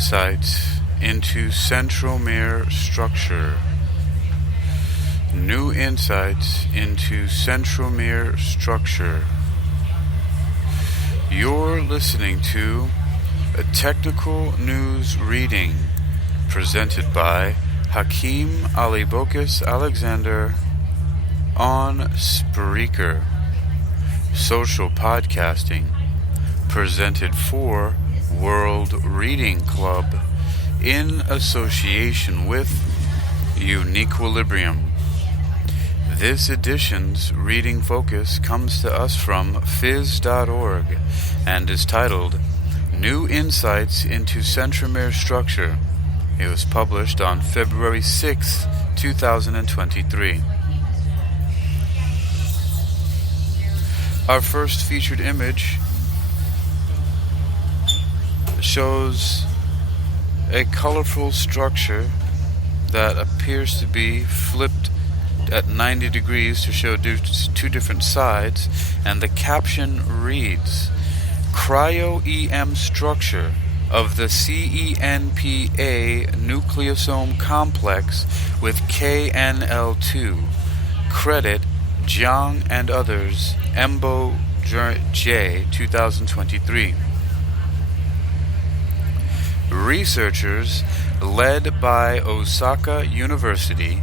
insights into centromere structure. New insights into centromere structure. You're listening to a technical news reading presented by Hakeem Alibokis Alexander on Spreaker. Social podcasting presented for World Reading Club in association with UniquilibriuM. This edition's reading focus comes to us from phys.org and is titled New Insights into Centromere Structure. It was published on February 6, 2023. Our first featured image shows a colorful structure that appears to be flipped at 90 degrees to show two different sides, and the caption reads, Cryo-EM structure of the CENP-A nucleosome complex with KNL2. Credit Jiang and others, Embo J, 2023. Researchers led by Osaka University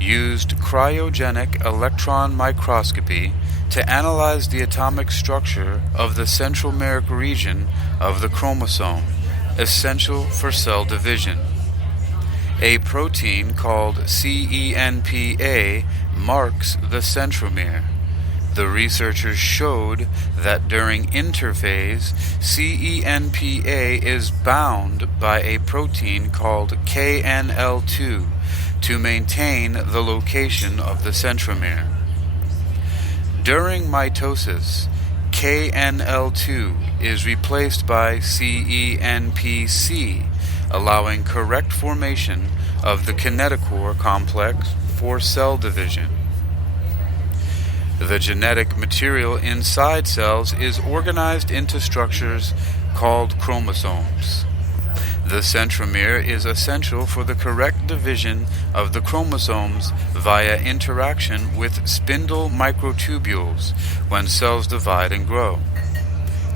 used cryogenic electron-microscopy to analyze the atomic structure of the centromeric region of the chromosome, essential for cell division. A protein called CENP-A marks the centromere. The researchers showed that during interphase, CENP-A is bound by a protein called KNL2 to maintain the location of the centromere. During mitosis, KNL2 is replaced by CENP-C, allowing correct formation of the kinetochore complex for cell division. The genetic material inside cells is organized into structures called chromosomes. The centromere is essential for the correct division of the chromosomes via interaction with spindle microtubules when cells divide and grow.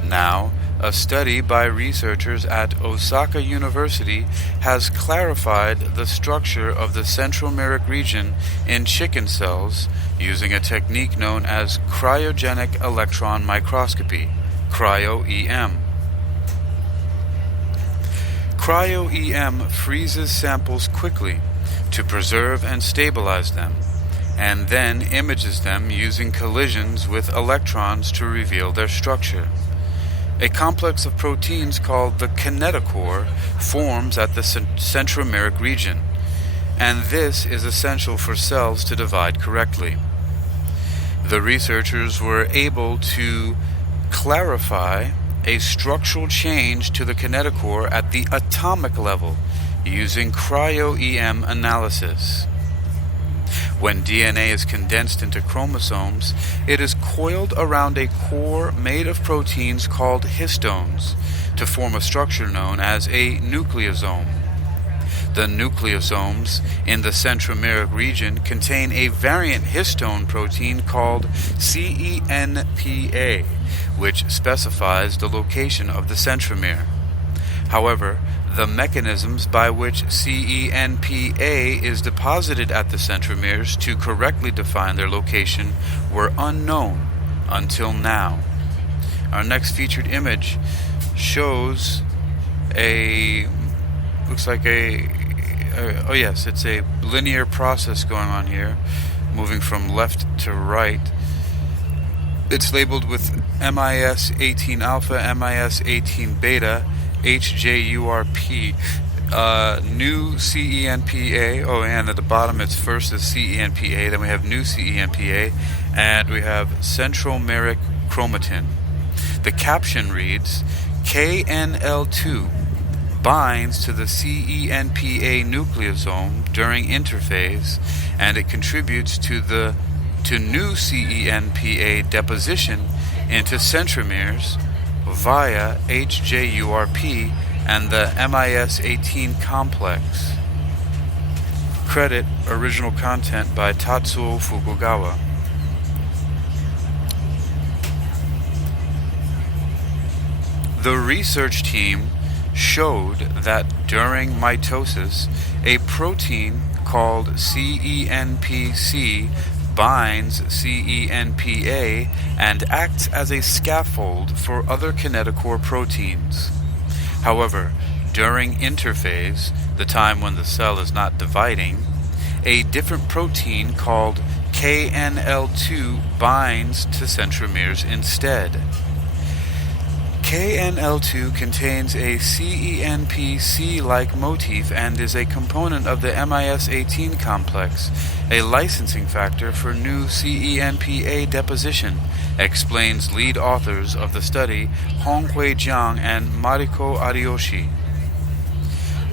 Now, a study by researchers at Osaka University has clarified the structure of the centromeric region in chicken cells using a technique known as cryogenic electron microscopy, cryo-EM. Cryo-EM freezes samples quickly to preserve and stabilize them, and then images them using collisions with electrons to reveal their structure. A complex of proteins called the kinetochore forms at the centromeric region, and this is essential for cells to divide correctly. The researchers were able to clarify a structural change to the kinetochore at the atomic level using cryo-EM analysis. When DNA is condensed into chromosomes, it is coiled around a core made of proteins called histones to form a structure known as a nucleosome. The nucleosomes in the centromeric region contain a variant histone protein called CENP-A, which specifies the location of the centromere. However, the mechanisms by which CENP-A is deposited at the centromeres to correctly define their location were unknown until now. Our next featured image shows it's a linear process going on here, moving from left to right. It's labeled with MIS-18 alpha, MIS-18 beta, HJURP, new CENP-A. Oh, and at the bottom it's first is CENP-A, then we have new CENP-A, and we have centromeric chromatin. The caption reads, KNL2 binds to the CENP-A nucleosome during interphase, and it contributes to new CENP-A deposition into centromeres via HJURP and the MIS-18 complex. Credit original content by Tatsuo Fukugawa. The research team showed that during mitosis, a protein called CENP-C binds CENP-A and acts as a scaffold for other kinetochore proteins. However, during interphase, the time when the cell is not dividing, a different protein called KNL2 binds to centromeres instead. KNL2 contains a CENP-C-like motif and is a component of the MIS-18 complex, a licensing factor for new CENP-A deposition, explains lead authors of the study Honghui Jiang and Mariko Ariyoshi.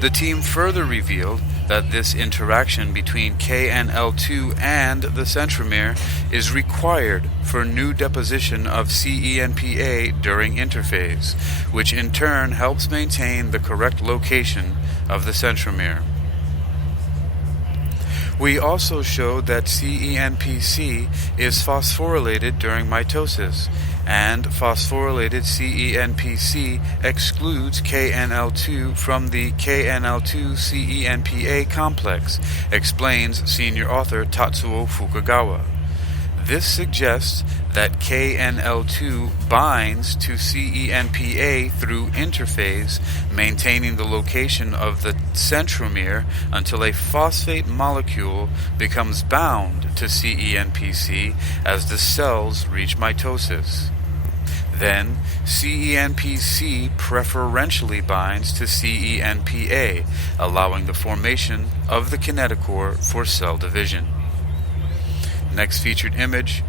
The team further revealed that this interaction between KNL2 and the centromere is required for new deposition of CENP-A during interphase, which in turn helps maintain the correct location of the centromere. We also showed that CENP-C is phosphorylated during mitosis, and phosphorylated CENP-C excludes KNL2 from the KNL2 CENP-A complex, explains senior author Tatsuo Fukugawa. This suggests that KNL2 binds to CENP-A through interphase, maintaining the location of the centromere until a phosphate molecule becomes bound to CENP-C as the cells reach mitosis. Then, CENP-C preferentially binds to CENP-A, allowing the formation of the kinetochore for cell division. Next featured image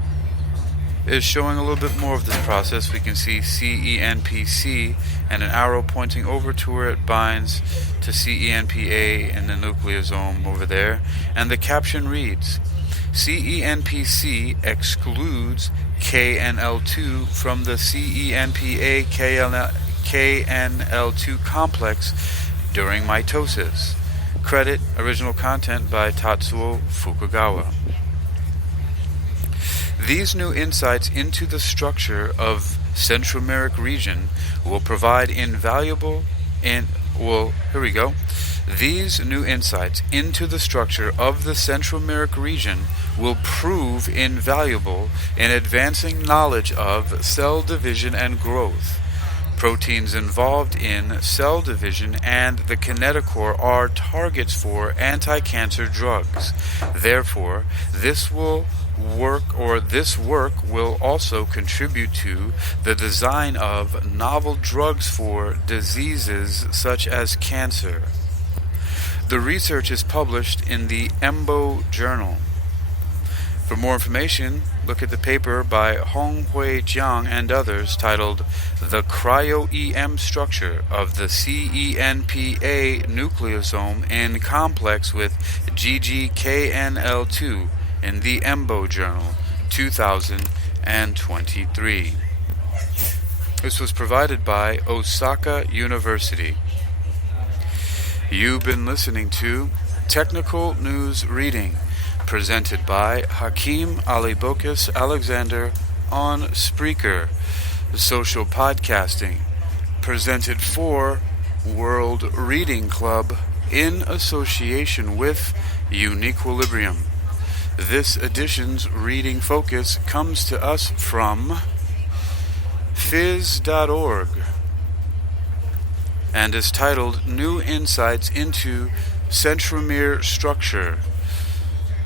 is showing a little bit more of this process. We can see CENP-C and an arrow pointing over to where it binds to CENP-A in the nucleosome over there. And the caption reads, CENP-C excludes KNL2 from the CENP-A KNL2 complex during mitosis. Credit original content by Tatsuo Fukugawa. These new insights into the structure of centromeric region will provide These new insights into the structure of the centromeric region will prove invaluable in advancing knowledge of cell division and growth. Proteins involved in cell division and the kinetochore are targets for anti-cancer drugs. Therefore, this work will also contribute to the design of novel drugs for diseases such as cancer. The research is published in the EMBO journal. For more information, look at the paper by Honghui Jiang and others titled The Cryo-EM Structure of the CENP-A Nucleosome in Complex with GGKNL2 in the EMBO journal, 2023. This was provided by Osaka University. You've been listening to Technical News Reading, presented by Hakeem Alibokis Alexander on Spreaker, social podcasting, presented for World Reading Club in association with UniquilibriuM. This edition's reading focus comes to us from phys.org and is titled New Insights into Centromere Structure.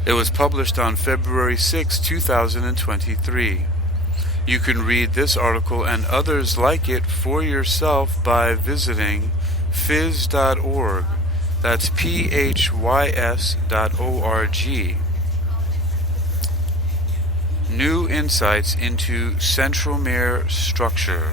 It was published on February 6, 2023. You can read this article and others like it for yourself by visiting phys.org. That's phys.org. New Insights into Centromere Structure.